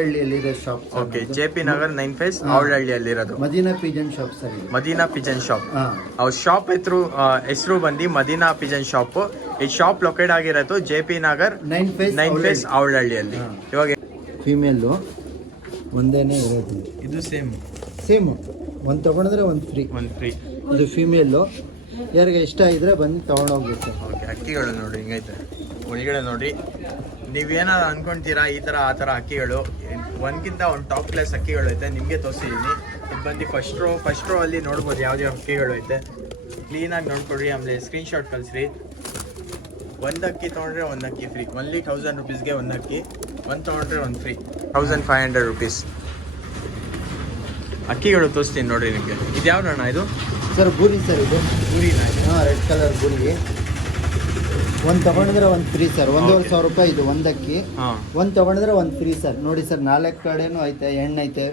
ಹಳ್ಳಿಯಲ್ಲಿರೋ shop. Okay, JP Nagar 9 phase ಅವಳಹಳ್ಳಿಯಲ್ಲಿರೋದು Madina pigeon shop sir. Madina pigeon shop. ಅವ್ರ shop ಹೆಸರು ಬಂದು ಮದೀನಾ ಪಿಜನ್ ಶಾಪ್. ಈ ಶಾಪ್ ಲೊಕೇಟ್ ಆಗಿರೋದು JP ನಗರ್ 9 ಫೇಸ್ ಅವಳಹಳ್ಳಿಯಲ್ಲಿ. ಇವಾಗ ಫೀಮೇಲು ಒಂದೇನೆ ಇರೋದು. ಇದು ಸೇಮ್ ಒಂದು ತಗೊಂಡ್ರೆ ಒಂದು ಫ್ರೀ. ಇದು ಫೀಮೇಲು. ಯಾರಿಗೆ ಇಷ್ಟ ಇದ್ರೆ ಬಂದು ತಗೊಂಡೋಗ್ಬೇಕು. ಓಕೆ, ಅಕ್ಕಿಗಳು ನೋಡಿ ಹಿಂಗೈತೆ ಒಳಗಡೆ ನೋಡಿ. ನೀವೇನಾದ್ರು ಅನ್ಕೊಂತೀರಾ ಈ ಥರ ಆ ಥರ ಅಕ್ಕಿಗಳು, ಒಂದ್ಕಿಂತ ಒಂದು ಟಾಪ್ ಕ್ಲಾಸ್ ಅಕ್ಕಿಗಳು ಐತೆ. ನಿಮಗೆ ತೋರಿಸಿದ್ದೀನಿ. ಇದು ಬಂದು ಫಸ್ಟ್ ರೋ ಅಲ್ಲಿ ನೋಡ್ಬೋದು ಯಾವ್ದು ಅಕ್ಕಿಗಳು ಐತೆ. ಕ್ಲೀನಾಗಿ ನೋಡ್ಕೊಡ್ರಿ. ಆಮೇಲೆ ಸ್ಕ್ರೀನ್ಶಾಟ್ ಕಳಿಸ್ರಿ. ಒಂದು ಅಕ್ಕಿ ತೊಗೊಂಡ್ರೆ ಒಂದು ಅಕ್ಕಿ ಫ್ರೀ. ಒನ್ಲಿ 1000 ರುಪೀಸ್ಗೆ ಒಂದು ಅಕ್ಕಿ. ಒಂದು ತೊಗೊಂಡ್ರೆ ಒಂದು ಫ್ರೀ. 1500 ರುಪೀಸ್ ಅಕ್ಕಿಗಳು ತೋರಿಸ್ತೀನಿ ನೋಡ್ರಿ ನಿಮಗೆ. ಇದು ಯಾವ್ದು ಅಣ್ಣ? ಇದು ಸರ್ ಬೂರಿ ಸರ್. ಇದು ಬೂರಿನಾ? Red colour ಬೂರಿ. ಒಂದು ತಗೊಂಡ್ರೆ ಒಂದು ಫ್ರೀ ಸರ್. 1500 ರೂಪಾಯಿ ಇದು ಒಂದು ಅಕ್ಕಿ. ಒಂದು ತಗೊಂಡ್ರೆ ಒಂದು ಫ್ರೀ ಸರ್. ನೋಡಿ ಸರ್, 4 ಕಡೆನೂ ಐತೆ, ಹೆಣ್ಣು ಐತೆ.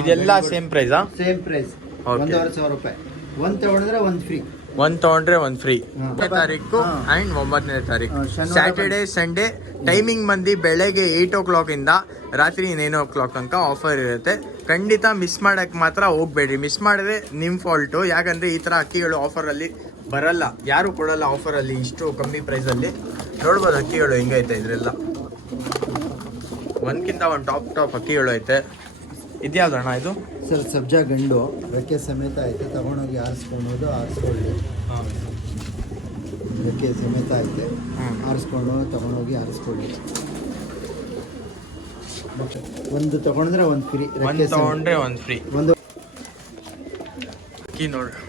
ಇದೆಲ್ಲ ಸೇಮ್ ಪ್ರೈಸಾ? ಸೇಮ್ ಪ್ರೈಸ್, 1500 ರೂಪಾಯಿ. ಒಂದು ತಗೊಂಡ್ರೆ ಒಂದು ಫ್ರೀ. ಒಂದು ತಗೊಂಡ್ರೆ ಒಂದು ಫ್ರೀ. 8ನೇ ತಾರೀಕು ಅಂಡ್ 9ನೇ ತಾರೀಕು ಸ್ಯಾಟರ್ಡೆ ಸಂಡೇ. ಟೈಮಿಂಗ್ ಬಂದು ಬೆಳಗ್ಗೆ 8 o'clock ಇಂದ ರಾತ್ರಿ 9 o'clock ತನಕ ಆಫರ್ ಇರುತ್ತೆ. ಖಂಡಿತ ಮಿಸ್ ಮಾಡಕ್ಕೆ ಮಾತ್ರ ಹೋಗ್ಬೇಡ್ರಿ. ಮಿಸ್ ಮಾಡಿದ್ರೆ ನಿಮ್ಮ ಫಾಲ್ಟು. ಯಾಕಂದರೆ ಈ ಥರ ಅಕ್ಕಿಗಳು ಆಫರಲ್ಲಿ ಬರಲ್ಲ, ಯಾರು ಕೊಡಲ್ಲ ಆಫರಲ್ಲಿ ಇಷ್ಟು ಕಮ್ಮಿ ಪ್ರೈಸಲ್ಲಿ. ನೋಡ್ಬೋದು ಅಕ್ಕಿಗಳು ಹೆಂಗೈತೆ. ಇದರೆಲ್ಲ ಒಂದ್ಕಿಂತ ಒಂದು ಟಾಪ್ ಅಕ್ಕಿಗಳು ಐತೆ. ಇದ್ಯಾವ್ದು ಅಣ್ಣ ಇದು? ಸರ್ ಸಬ್ಜಾ ಗಂಡು ರೆಕ್ಕೆ ಸಮೇತ ಐತೆ. ತಗೊಂಡೋಗಿ ಆರಿಸ್ಕೊಳೋದು, ಆರಿಸ್ಕೊಳ್ಳಿ. ರೆಕ್ಕೆ ಸಮೇತ ಐತೆ. ಆರಿಸ್ಕೊಂಡು ತಗೊಂಡೋಗಿ ಆರಿಸ್ಕೊಳ್ಳಿ. ಒಂದು ತಗೊಂಡ್ರೆ ಒಂದು ಫ್ರೀ. ಒಂದು ತಗೊಂಡ್ರೆ ಒಂದು ಫ್ರೀ. ಒಂದು ಅಕ್ಕಿ ನೋಡ್ರಿ.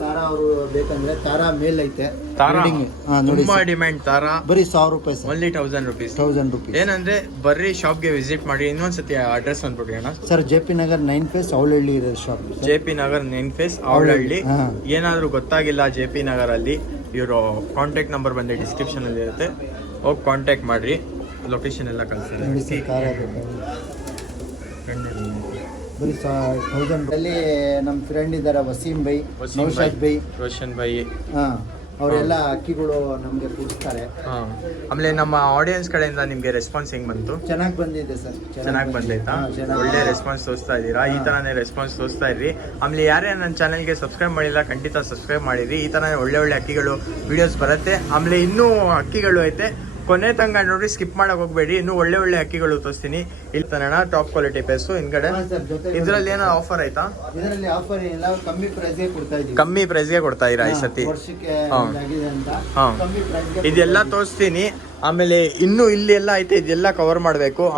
ತಾರಾ ಅವರು ಬೇಕಂದ್ರೆ ತಾರಾ ಮೇಲ್ ಐತೆ. ತುಂಬಾ ಡಿಮ್ಯಾಂಡ್ ತಾರಾ. ಬರೀ 1000 ರೂಪಾಯಿ ಸರ್. Only 1000 rupees. ಏನಂದ್ರೆ ಬರ್ರಿ ಶಾಪ್ಗೆ ವಿಸಿಟ್ ಮಾಡಿ. ಇನ್ನೊಂದ್ಸತಿ ಅಡ್ರೆಸ್ ಅಂದ್ಬಿಡಿ ಅಣ್ಣ. Sir JP Nagar 9 phase Avalahalli ಇರೋ shop. JP Nagar 9 phase Avalahalli. ಏನಾದ್ರು ಗೊತ್ತಾಗಿಲ್ಲ JP ನಗರ್ ಅಲ್ಲಿ, ಇವರು ಕಾಂಟ್ಯಾಕ್ಟ್ ನಂಬರ್ ಬಂದು ಡಿಸ್ಕ್ರಿಪ್ಷನ್ ಅಲ್ಲಿ ಇರುತ್ತೆ. ಹೋಗಿ ಕಾಂಟ್ಯಾಕ್ಟ್ ಮಾಡ್ರಿ. ಲೊಕೇಶನ್ ಎಲ್ಲ ಕಳಿಸಿದೆ. ಬರೀ 1000 ಅಲ್ಲಿ ನಮ್ಮ ಫ್ರೆಂಡ್ ಇದ್ದಾರೆ, ವಸೀಂ ಬೈ, ರೋಷನ್ ಬೈ. ಅವರೆಲ್ಲ ಅಕ್ಕಿಗಳು ನಮಗೆ ಕೊಡ್ತಾರೆ. ಆಮೇಲೆ ನಮ್ಮ ಆಡಿಯನ್ಸ್ ಕಡೆಯಿಂದ ನಿಮಗೆ ರೆಸ್ಪಾನ್ಸ್ ಹೆಂಗ್ ಬಂತು? ಚೆನ್ನಾಗಿ ಬಂದಿದೆ ಸರ್. ಚೆನ್ನಾಗಿ ಬಂದೈತಾ? ಒಳ್ಳೆ ರೆಸ್ಪಾನ್ಸ್ ತೋರಿಸ್ತಾ ಇದ್ದೀರಾ. ಈ ತರನೇ ರೆಸ್ಪಾನ್ಸ್ ತೋರಿಸ್ತಾ ಇರ್ರಿ. ಆಮೇಲೆ ಯಾರೇ ನನ್ನ ಚಾನಲ್ಗೆ ಸಬ್ಸ್ಕ್ರೈಬ್ ಮಾಡಿಲ್ಲ ಖಂಡಿತ ಸಬ್ಸ್ಕ್ರೈಬ್ ಮಾಡಿರಿ. ಈ ತರ ಒಳ್ಳೆ ಅಕ್ಕಿಗಳು ವಿಡಿಯೋಸ್ ಬರುತ್ತೆ. ಆಮೇಲೆ ಇನ್ನೂ ಅಕ್ಕಿಗಳು ಐತೆ, ಕೊನೆ ತನಕ ನೋಡ್ರಿ, ಸ್ಕಿಪ್ ಮಾಡಕ್ ಹೋಗ್ಬೇಡಿ. ಇನ್ನೂ ಒಳ್ಳೆ ಅಕ್ಕಿಗಳು ತೋರಿಸ್ತೀನಿ. ಇಲ್ಲಿ ತನಕ ಟಾಪ್ ಕ್ವಾಲಿಟಿ ಪೇಸು ಹಿಂದ್ಗಡೆ. ಇದ್ರಲ್ಲಿ ಏನೋ ಆಫರ್ ಆಯ್ತಾ? ಇದರಲ್ಲಿ ಆಫರ್ ಇಲ್ಲ, ಕಮ್ಮಿ ಪ್ರೈಸ್ಗೆ ಕೊಡ್ತಾ ಇದ್ದೀವಿ. ಕಮ್ಮಿ ಪ್ರೈಸ್ಗೆ ಕೊಡ್ತಾ ಇದ್ದೀರಾ ಈ ಸತಿ? ಇದೆಲ್ಲ ತೋರಿಸ್ತೀನಿ. ಆಮೇಲೆ ಇನ್ನು ಇಲ್ಲಿ ಎಲ್ಲ ಐತೆ, ಇದೆಲ್ಲ ಕವರ್ ಮಾಡಬೇಕು.